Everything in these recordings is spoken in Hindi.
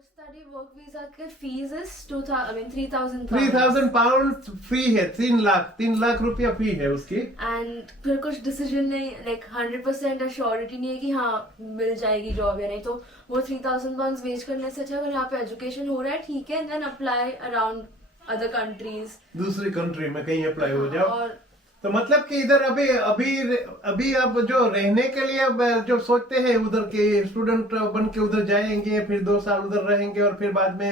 study work visa के fees is 3,000 £3,000 फ्री है, 3 लाख रुपया फी है उसकी। and फिर कुछ डिसीजन नहीं, like 100% अश्योरिटी नहीं है कि हाँ मिल जाएगी जॉब या नहीं, तो वो £3,000 वेस्ट करने से अच्छा अगर यहाँ पे एजुकेशन हो रहा है ठीक है, then apply around other countries, दूसरी कंट्री में कहीं अप्लाई हो जाओ। और तो मतलब कि इधर अभी अब जो रहने के लिए अब जो सोचते हैं उधर के स्टूडेंट बन के उधर जाएंगे, फिर 2 साल उधर रहेंगे और फिर बाद में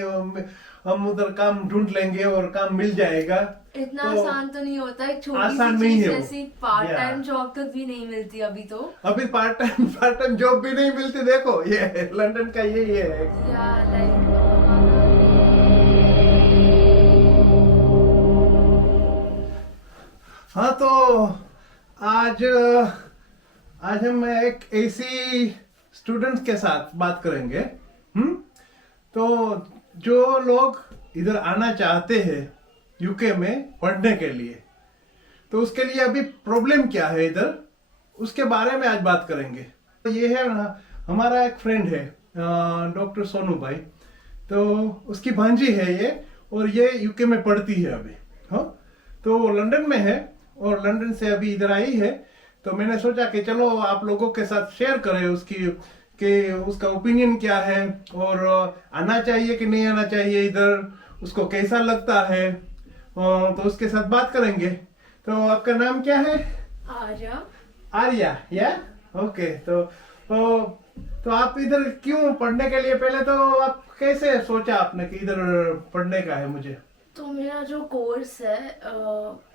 हम उधर काम ढूंढ लेंगे और काम मिल जाएगा। इतना तो आसान तो नहीं होता, एक छोटी आसान सी नहीं चीज है वो। जैसी पार्ट टाइम Yeah. जॉब तक भी नहीं मिलती अभी तो। अभी पार्ट टाइम जॉब भी नहीं मिलती। देखो ये लंदन का यही है। या लाइक हाँ, तो आज हम एक ऐसी स्टूडेंट्स के साथ बात करेंगे। तो जो लोग इधर आना चाहते हैं यूके में पढ़ने के लिए, तो उसके लिए अभी प्रॉब्लम क्या है इधर, उसके बारे में आज बात करेंगे। तो ये है ना, हमारा एक फ्रेंड है डॉक्टर सोनू भाई, तो उसकी भांजी है ये, और ये यूके में पढ़ती है अभी। हाँ, तो वो लंदन में है और लंदन से अभी इधर आई है। तो मैंने सोचा कि चलो आप लोगों के साथ शेयर करें उसका ओपिनियन क्या है, और आना चाहिए कि नहीं आना चाहिए इधर, उसको कैसा लगता है, तो उसके साथ बात करेंगे। तो आपका नाम क्या है? आर्या। आर्या, या ओके। तो आप इधर क्यों पढ़ने के लिए, पहले तो आप कैसे सोचा आपने कि इधर पढ़ने का है मुझे? तो मेरा जो कोर्स है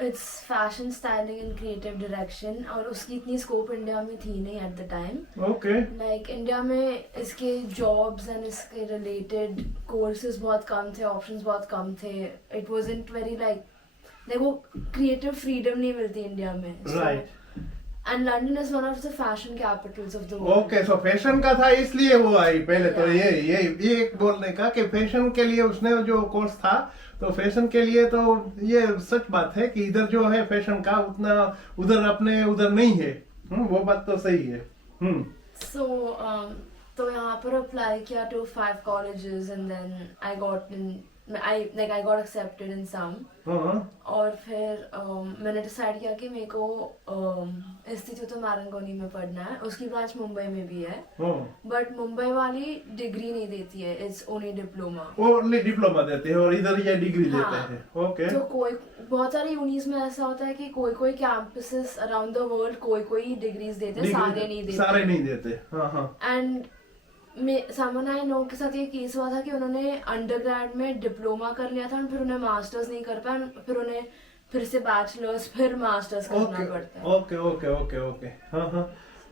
it's fashion styling and creative direction, और उसकी इतनी स्कोप इंडिया में थी नहीं at the time. Okay. Like India में इसके जॉब्स एंड इसके रिलेटेड कोर्सेज बहुत कम थे, ऑप्शंस बहुत कम थे। इट वाजंट वेरी लाइक देखो क्रिएटिव फ्रीडम नहीं मिलती इंडिया में। Right. And London is one of the fashion Capitals of the world. Okay, so fashion का था इसलिए वो आई पहले। तो ये एक बोलने का कि फैशन के लिए उसने जो कोर्स था, तो फैशन के लिए तो ये सच बात है कि इधर जो है फैशन का उतना उधर नहीं है। वो बात तो सही है। सो तो यहाँ पर अप्लाई किया to 5 colleges and then I got accepted in some। और फिर मैंने डिसाइड किया कि मेरे को इंस्टीट्यूट मैरंगोनी में पढ़ना है, उसकी ब्रांच मुंबई में भी है, बट मुंबई वाली डिग्री नहीं देती है, it's only diploma. Only diploma देते हैं और इधर ये डिग्री हाँ, देते हैं। ओके। तो बहुत सारी यूनिस में ऐसा होता है कि कोई कैंपसेस अराउंड द वर्ल्ड कोई डिग्रीज देते हैं, सारे नहीं देते। हाँ। एंड समवन आई नो के साथ ये केस हुआ था कि उन्होंने अंडरग्रेड में डिप्लोमा कर लिया था, फिर उन्हें मास्टर्स नहीं कर पाया, फिर उन्हें फिर से बैचलर्स फिर मास्टर्स करना पड़ता है। ओके। हाँ।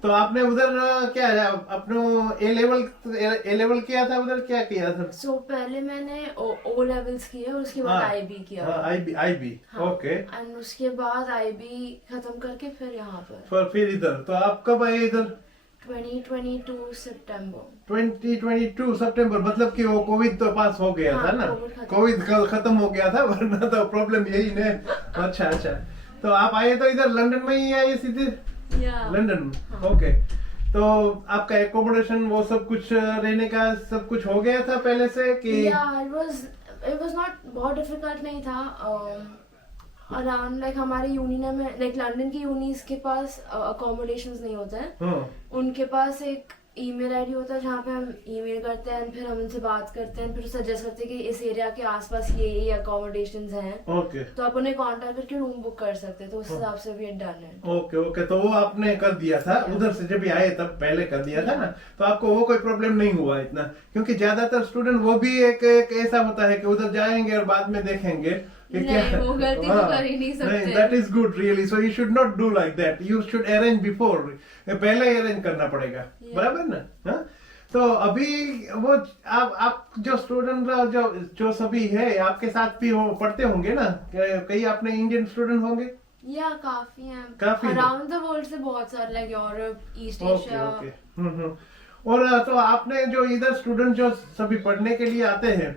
तो आपने उधर क्या अपने ए लेवल किया था उधर, क्या किया था? सो पहले मैंने ओ लेवल्स किए और उसके बाद आईबी किया। आईबी। ओके। एंड उसके बाद आईबी खत्म करके फिर यहाँ पर फिर इधर। तो आप कब आए इधर? 2022 सितंबर। 2022 सितंबर, मतलब कि वो कोविड तो पास हो गया था ना, कोविड खत्म हो गया था, वरना तो प्रॉब्लम यही ने। अच्छा। तो आप आए तो इधर लंदन में ही आए सीधे? लंदन में। ओके। तो आपका एकोमोडेशन वो सब कुछ रहने का सब कुछ हो गया था पहले से कि? इट वाज नॉट बहुत डिफिकल्ट नहीं था। अराउंड लाइक हमारे यूनियन में लाइक लंदन की यूनिस के पास अकोमोडेशंस नहीं होते हैं। उनके पास एक ईमेल आईडी होता है जहाँ पे हम ईमेल करते हैं, फिर हम उनसे बात करते हैं, फिर सजेस्ट करते हैं कि इस एरिया के आसपास ये अकोमोडेशंस हैं। ओके। तो आप उन्हें कांटेक्ट करके रूम बुक कर सकते हैं, तो उस हिसाब से भी डन है। ओके। तो वो आपने कर दिया था उधर से, जब आए तब पहले कर दिया था ना, तो आपको वो कोई प्रॉब्लम नहीं हुआ इतना? क्योंकि ज्यादातर स्टूडेंट वो भी एक ऐसा होता है कि उधर जाएंगे और बाद में देखेंगे वो गलती तो कर ही नहीं सकते। That is good really, so you should not do like that. You should arrange before. पहले अरेंज करना पड़ेगा, बराबर ना? हाँ? तो अभी वो आप जो स्टूडेंट जो सभी है आपके साथ भी पढ़ते होंगे ना, कई अपने इंडियन स्टूडेंट होंगे? या काफी हैं, काफी अराउंड द वर्ल्ड से बहुत सारे, लाइक यूरोप, ईस्ट एशिया। और तो आपने जो इधर स्टूडेंट जो सभी पढ़ने के लिए आते हैं,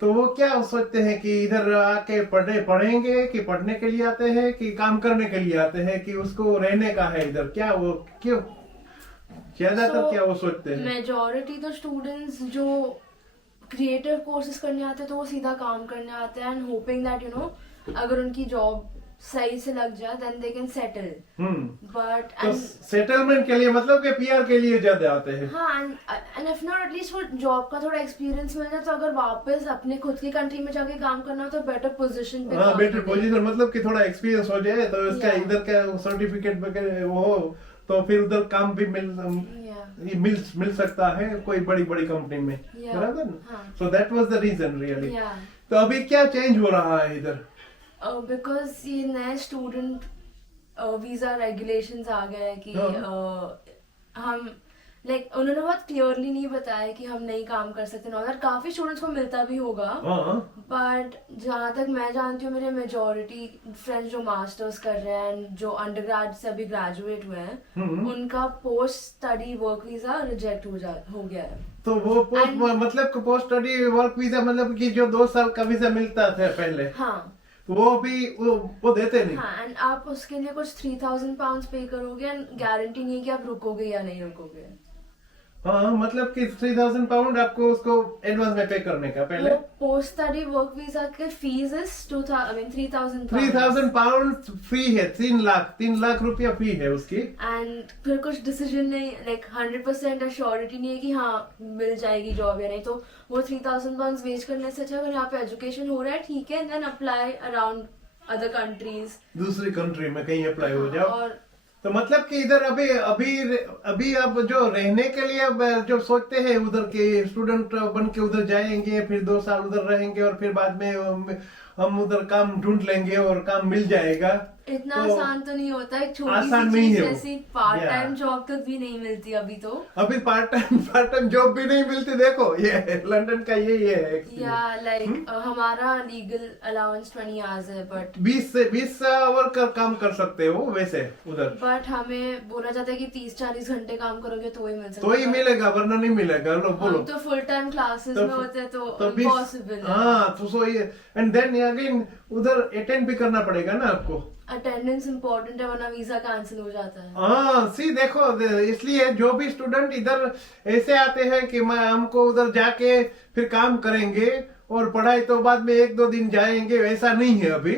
तो वो क्या सोचते हैं कि इधर आके पढ़ेंगे कि पढ़ने के लिए आते हैं कि काम करने के लिए आते हैं कि उसको रहने का है इधर, क्या वो क्यों ज्यादातर क्या वो सोचते हैं? मेजॉरिटी तो स्टूडेंट्स जो क्रिएटिव कोर्सेज करने आते हैं तो वो सीधा काम करने आते हैं and hoping that you know अगर उनकी जॉब सही से लग जाए then they can settle but तो सेटलमेंट के लिए मतलब कि पीआर के लिए ज्यादा आते हैं। हाँ एंड इफ नॉट एटलीस्ट वो जॉब का थोड़ा एक्सपीरियंस मिल जाए तो अगर वापस अपने खुद की कंट्री में जाके काम करना हो तो बेटर पोजीशन पे हाँ बेटर पोजीशन मतलब कि थोड़ा एक्सपीरियंस हो जाए तो इसका Yeah. इधर का सर्टिफिकेट वगैरह वो हो तो फिर उधर काम भी मिल सकता है कोई बड़ी बड़ी कंपनी में, बराबर ना। So that was the reason really. तो अभी क्या चेंज हो रहा है इधर? बिकॉज ये नए स्टूडेंट वीजा रेगुलेशंस आ गए हैं कि हम लाइक उन्होंने बहुत क्लियरली नहीं बताया कि हम नहीं काम कर सकते ना, काफी स्टूडेंट्स को मिलता भी होगा बट जहाँ तक मैं जानती हूँ मेरे मेजोरिटी फ्रेंड्स जो मास्टर्स कर रहे हैं जो अंडरग्रेड से अभी ग्रेजुएट हुए हैं उनका post study work visa reject हो गया है। तो वो मतलब पोस्ट स्टडी वर्क वीजा मतलब कि जो 2 साल का वीजा मिलता था पहले, हाँ वो भी वो देते नहीं। हाँ एंड आप उसके लिए कुछ 3000 पाउंड पे करोगे एंड गारंटी नहीं कि आप रुकोगे या नहीं रुकोगे। हाँ मतलब कि 3000 पाउंड आपको उसको एडवांस में पे करने का पहले। पोस्ट स्टडी वर्क वीजा के फीस इज 3000 पाउंड फ्री है, 3 लाख रुपया फी है उसकी एंड फिर कुछ डिसीजन नहीं लाइक 100% अश्योरिटी नहीं है कि हाँ मिल जाएगी जॉब या नहीं, तो वो 3000 पाउंड वेस्ट करने से अच्छा अगर यहाँ पे एजुकेशन हो रहा है ठीक है then apply around other countries, दूसरी कंट्री में कहीं अप्लाई हो जाओ। और तो मतलब कि इधर अभी अब जो रहने के लिए अब जो सोचते हैं उधर के स्टूडेंट बन के उधर जाएंगे फिर 2 साल उधर रहेंगे और फिर बाद में हम उधर काम ढूंढ लेंगे और काम मिल जाएगा, इतना तो आसान तो नहीं होता है। छोटी आसान सी नहीं चीज है वो। जैसी पार्ट Yeah. टाइम जॉब तक भी नहीं मिलती अभी तो। अभी पार्ट टाइम जॉब भी नहीं मिलती। देखो ये लंदन का यही है या लाइक हमारा लीगल अलाउंस 20 आवर्स है बट 20 आवर का काम कर सकते हो वैसे उधर, बट हमें बोला जाता है कि 30-40 घंटे काम करोगे तो ही मिल सकता तो ही मिलेगा वरना नहीं मिलेगा। लो बोलो हम तो फुल टाइम क्लासेस में होते हैं तो इम्पॉसिबल है। हाँ तो सो ये एंड देन अगेन उधर अटेंड भी करना पड़ेगा ना आपको, अटेंडेंस इम्पोर्टेंट है वरना वीजा कैंसिल हो जाता है। हाँ सी देखो इसलिए जो भी स्टूडेंट इधर ऐसे आते हैं कि मैं हमको उधर जाके फिर काम करेंगे और पढ़ाई तो बाद में 1-2 दिन जाएंगे, वैसा नहीं है। अभी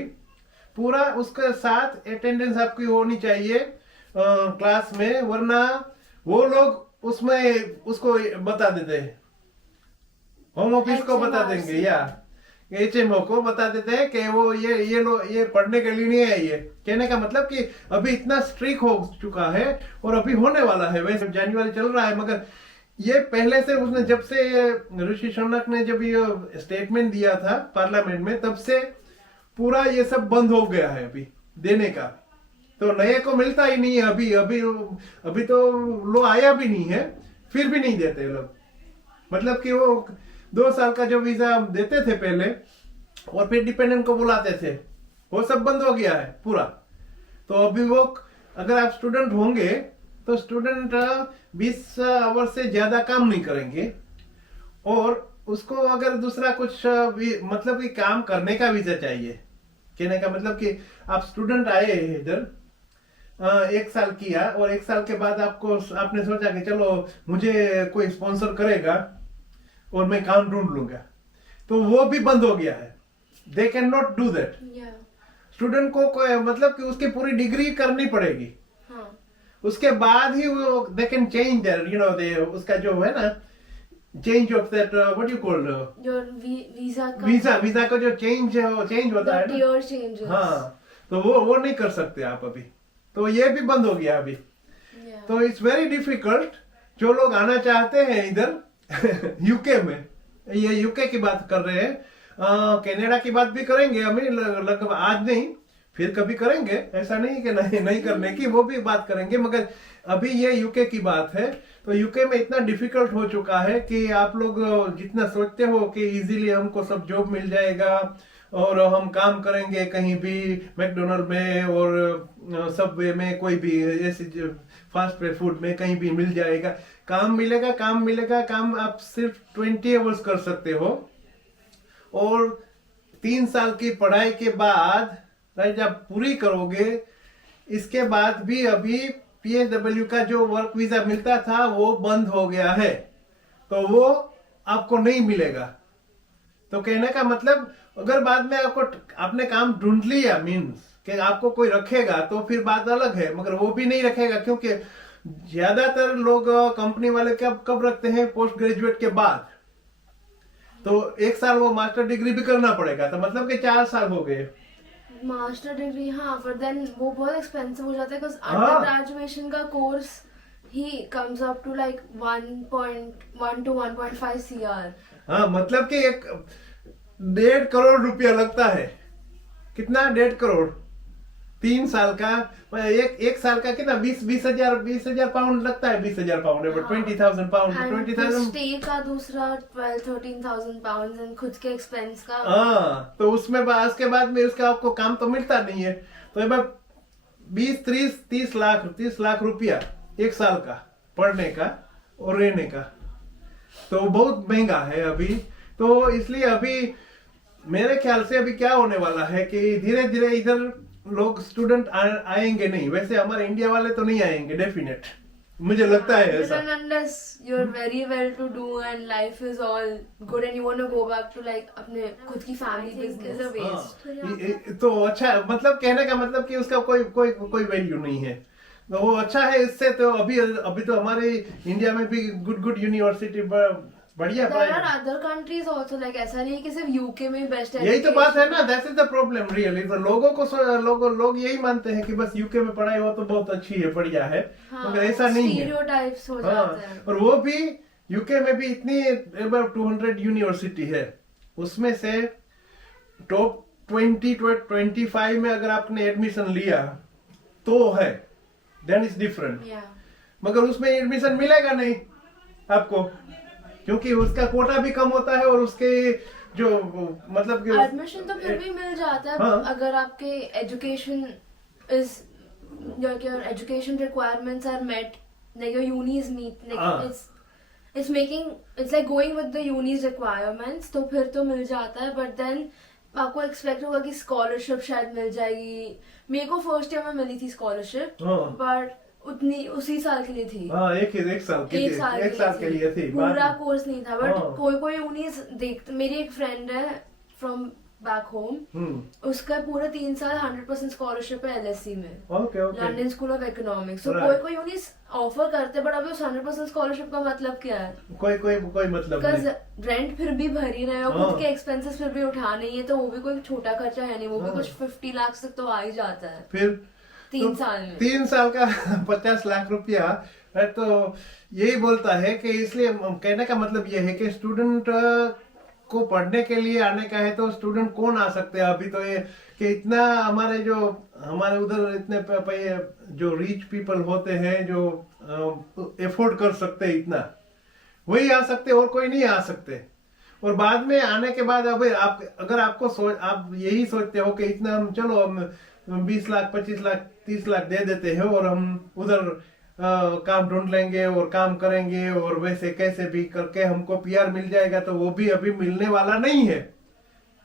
पूरा उसके साथ अटेंडेंस आपकी होनी चाहिए क्लास में, वरना वो लोग उसमें उसको बता देते हैं, होम ऑफिस को बता देंगे या HMO को बता देते हैं कि वो ये पढ़ने के लिए नहीं है। ये कहने का मतलब कि अभी इतना स्ट्रिक्ट हो चुका है और अभी होने वाला है, वैसे जनवरी चल रहा है मगर ये पहले से उसने जब से ऋषि सुनक ने जब ये स्टेटमेंट दिया था पार्लियामेंट में तब से पूरा ये सब बंद हो गया है अभी देने का, तो नए को मिलता ही नहीं है। अभी तो लो आया भी नहीं है फिर भी नहीं देते लोग, मतलब कि वो 2 साल का जो वीजा देते थे पहले और फिर डिपेंडेंट को बुलाते थे वो सब बंद हो गया है पूरा। तो अभी वो अगर आप स्टूडेंट होंगे तो स्टूडेंट 20 आवर से ज्यादा काम नहीं करेंगे और उसको अगर दूसरा कुछ मतलब कि काम करने का वीजा चाहिए। कहने का मतलब कि आप स्टूडेंट आए इधर 1 साल किया और 1 साल के बाद आपने सोचा कि चलो मुझे कोई स्पॉन्सर करेगा और मैं काम ढूंढ लूंगा, तो वो भी बंद हो गया है। They can not do that. Student को मतलब कि उसकी पूरी डिग्री करनी पड़ेगी, उसके बाद ही वो they can change their you know they उसका जो है ना change of that what you call your visa का जो चेंज होता है ना, हाँ तो वो नहीं कर सकते आप अभी, तो ये भी बंद हो गया अभी। तो इट्स वेरी डिफिकल्ट जो लोग आना चाहते हैं इधर यूके में, ये यूके की बात कर रहे हैं, कनाडा की बात भी करेंगे हमें लगभग आज नहीं फिर कभी करेंगे, ऐसा नहीं कि नहीं करने की, वो भी बात करेंगे मगर अभी ये यूके की बात है। तो यूके में इतना डिफिकल्ट हो चुका है कि आप लोग जितना सोचते हो कि इजीली हमको सब जॉब मिल जाएगा और हम काम करेंगे कहीं भी मैकडोनल्ड में और सबवे में कोई भी ऐसी फास्ट फूड में कहीं भी मिल जाएगा, काम मिलेगा काम आप सिर्फ 20 आवर्स कर सकते हो और 3 साल की पढ़ाई के बाद जब पूरी करोगे इसके बाद भी अभी PSW का जो वर्क वीजा मिलता था वो बंद हो गया है, तो वो आपको नहीं मिलेगा तो कहने का मतलब अगर बाद में आपको आपने काम ढूंढ लिया मीन्स कि आपको कोई रखेगा तो फिर बात अलग है, मगर वो भी नहीं रखेगा क्योंकि ज्यादातर लोग कंपनी वाले कब कब रखते हैं पोस्ट ग्रेजुएट के बाद, तो 1 साल वो मास्टर डिग्री भी करना पड़ेगा, तो मतलब कि 4 साल हो गए। मास्टर डिग्री हाँ, पर देन वो बहुत एक्सपेंसिव हो जाता है बिकॉज हाँ। अंडर ग्रेजुएशन का कोर्स ही comes up to like 1.1 to 1.5 CR। हाँ मतलब कि 1.5 करोड़ रुपया लगता है। कितना? 1.5 करोड़ 3 साल का। एक साल का कितना? 20,000 पाउंड लगता है। 20,000 पाउंड है, 20,000 पाउंड, 20,000 स्टे का दूसरा 12-13,000 पाउंड एंड खुद के एक्सपेंस का। हाँ, तो उसमें उसके बाद में उसका आपको काम तो मिलता नहीं है, तो अब 20-30 लाख रुपया 1 साल का पढ़ने का और रहने का, तो बहुत महंगा है अभी। तो इसलिए अभी मेरे ख्याल से अभी क्या होने वाला है कि धीरे धीरे इधर लोग स्टूडेंट आएंगे नहीं। वैसे हमारे इंडिया वाले तो नहीं आएंगे डेफिनेट, मुझे लगता है ऐसा। Unless you're very well to do and life is all good and you want to go back to like अपने खुद की फैमिली बिजनेस है waste। तो अच्छा, मतलब कहने का मतलब कि उसका कोई वैल्यू नहीं है, तो वो अच्छा है इससे। तो अभी तो हमारे इंडिया में भी गुड यूनिवर्सिटी बढ़िया There are other countries also, like ऐसा नहीं है कि सिर्फ यूके में बेस्ट है। यही तो बात है ना, that is the problem really. तो लोग यही मानते हैं कि बस यूके में पढ़ाई हो तो बहुत अच्छी है, बढ़िया है, मगर ऐसा नहीं है। स्टीरियोटाइप्स हो जाते हैं। और वो भी यूके में भी इतनी 200 यूनिवर्सिटी है, उसमें से टॉप 20-25 में अगर आपने एडमिशन लिया तो है, देन इज डिफरेंट। मगर उसमें एडमिशन मिलेगा नहीं आपको, क्योंकि उसका कोटा भी कम होता है और उसके जो मतलब कि एडमिशन तो फिर भी मिल जाता है। हाँ। अगर आपके education is your education requirements are met, like your unis meet, like it's like going with the unis requirements, तो फिर तो मिल जाता है। बट देन आपको एक्सपेक्ट होगा कि स्कॉलरशिप शायद मिल जाएगी। मेरे को फर्स्ट ईयर में मिली थी स्कॉलरशिप, बट उतनी उसी साल के लिए थी। हाँ, एक साल के लिए थी, पूरा कोर्स नहीं था। बट कोई उन्हीं देख, मेरी एक फ्रेंड है फ्रॉम बैक होम, उसका पूरा 3 साल 100% स्कॉलरशिप है LSE में, लंदन स्कूल ऑफ इकोनॉमिक्स। तो कोई उन्हीं ऑफर करते, बट अभी उस 100% स्कॉलरशिप का मतलब क्या है? कोई मतलब नहीं। रेंट फिर भी भर ही रहे हो, खुद के एक्सपेंसेस फिर भी उठा नहीं है, तो वो भी कोई छोटा खर्चा है नहीं, वो भी कुछ 50 लाख तक तो आ ही जाता है फिर 3 साल में। 3 साल का 50 लाख रुपया। तो यही बोलता है कि इसलिए कहने का मतलब ये है कि स्टूडेंट को पढ़ने के लिए आने का है, तो स्टूडेंट कौन आ सकते हैं अभी? तो ये कि इतना हमारे उधर इतने जो रिच पीपल होते हैं, जो एफोर्ड कर सकते हैं इतना, वही आ सकते, और कोई नहीं आ सकते। और बाद में आने के बाद अब अगर आप यही सोचते हो कि इतना हम चलो हम 20 लाख 25 लाख 30 लाख दे देते हैं और हम उधर काम ढूंढ लेंगे और काम करेंगे और वैसे कैसे भी करके हमको PR मिल जाएगा, तो वो भी अभी मिलने वाला नहीं है,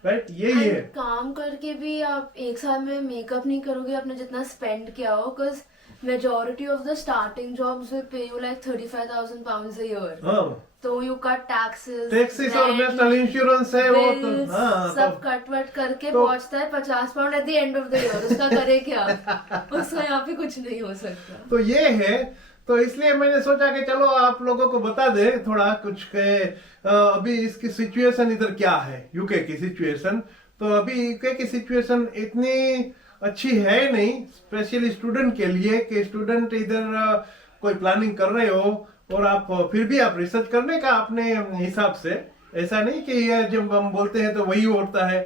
राइट? यही है। काम करके भी आप 1 साल में मेकअप नहीं करोगे आपने जितना स्पेंड किया हो, because majority of the starting jobs will pay you like 35,000 pounds a year. तो you cut taxes और नेशनल इंश्योरेंस है, वो तो सब कट वट करके पहुंचता है 50 pound at the end of the year. उसका करे क्या? उसका यहाँ पे कुछ नहीं हो सकता। तो ये है, तो इसलिए मैंने सोचा कि चलो आप लोगों को बता दे थोड़ा कुछ के अभी इसकी सिचुएशन इधर क्या है, यूके की सिचुएशन। तो अभी यूके की सिचुएशन इतनी अच्छी है नहीं, स्पेशली स्टूडेंट के लिए, कि स्टूडेंट इधर कोई प्लानिंग कर रहे हो और आप फिर भी आप रिसर्च करने का अपने हिसाब से, ऐसा नहीं कि ये जब हम बोलते हैं तो वही होता है।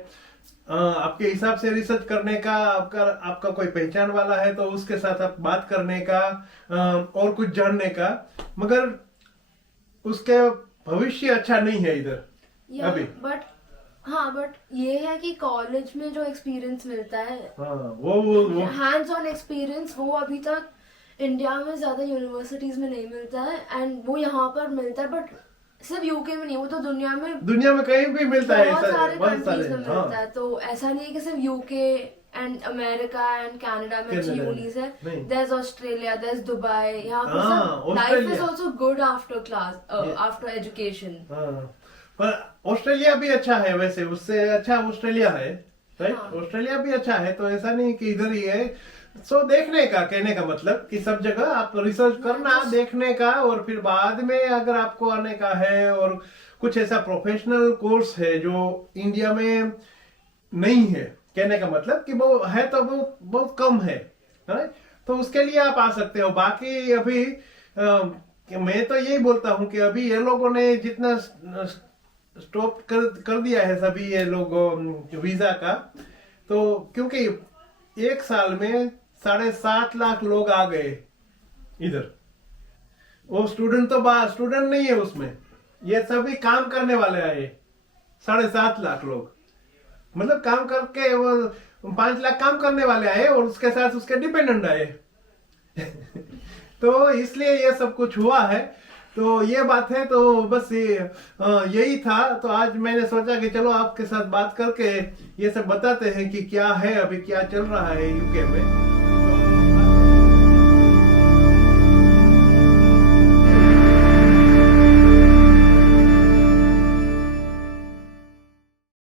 आपके हिसाब से रिसर्च करने का, आपका कोई पहचान वाला है तो उसके साथ आप बात करने का और कुछ जानने का, मगर उसके भविष्य अच्छा नहीं है इधर अभी। बट ये है कि कॉलेज में जो एक्सपीरियंस मिलता है, वो हैंड्स ऑन एक्सपीरियंस, वो अभी तक इंडिया में ज्यादा यूनिवर्सिटीज में नहीं मिलता है, एंड वो यहाँ पर मिलता है। बट सिर्फ यूके में नहीं, वो तो दुनिया में कहीं भी मिलता है, बहुत सारे कंट्रीज में मिलता है। तो ऐसा नहीं है कि सिर्फ UK and America and Canada में अच्छी यूनिस है। There is Australia, there is Dubai, यहाँ पर life is also good after class, after education. पर ऑस्ट्रेलिया भी अच्छा है वैसे, उससे अच्छा ऑस्ट्रेलिया है, राइट? हाँ। ऑस्ट्रेलिया भी अच्छा है, तो ऐसा नहीं कि इधर ही है। सो देखने का, कहने का मतलब कि सब जगह आप रिसर्च करना, देखने का, और फिर बाद में अगर आपको आने का है, और कुछ ऐसा प्रोफेशनल कोर्स है जो इंडिया में नहीं है, कहने का मतलब कि वो है तो वो बहुत कम है, right? तो उसके लिए आप आ सकते हो। बाकी अभी मैं तो यही बोलता हूँ कि अभी ये लोगों ने जितना स्टॉप कर दिया है सभी ये लोग वीजा का, तो क्योंकि एक साल में 7.5 लाख लोग आ गए इधर। वो स्टूडेंट तो स्टूडेंट नहीं है उसमें, ये सभी काम करने वाले आए। 7.5 लाख लोग, मतलब काम करके वो 5 लाख काम करने वाले आए, और उसके साथ उसके डिपेंडेंट आए। तो इसलिए ये सब कुछ हुआ है। तो ये बात है, तो बस यही था। तो आज मैंने सोचा कि चलो आपके साथ बात करके ये सब बताते हैं कि क्या है अभी, क्या चल रहा है यूके में।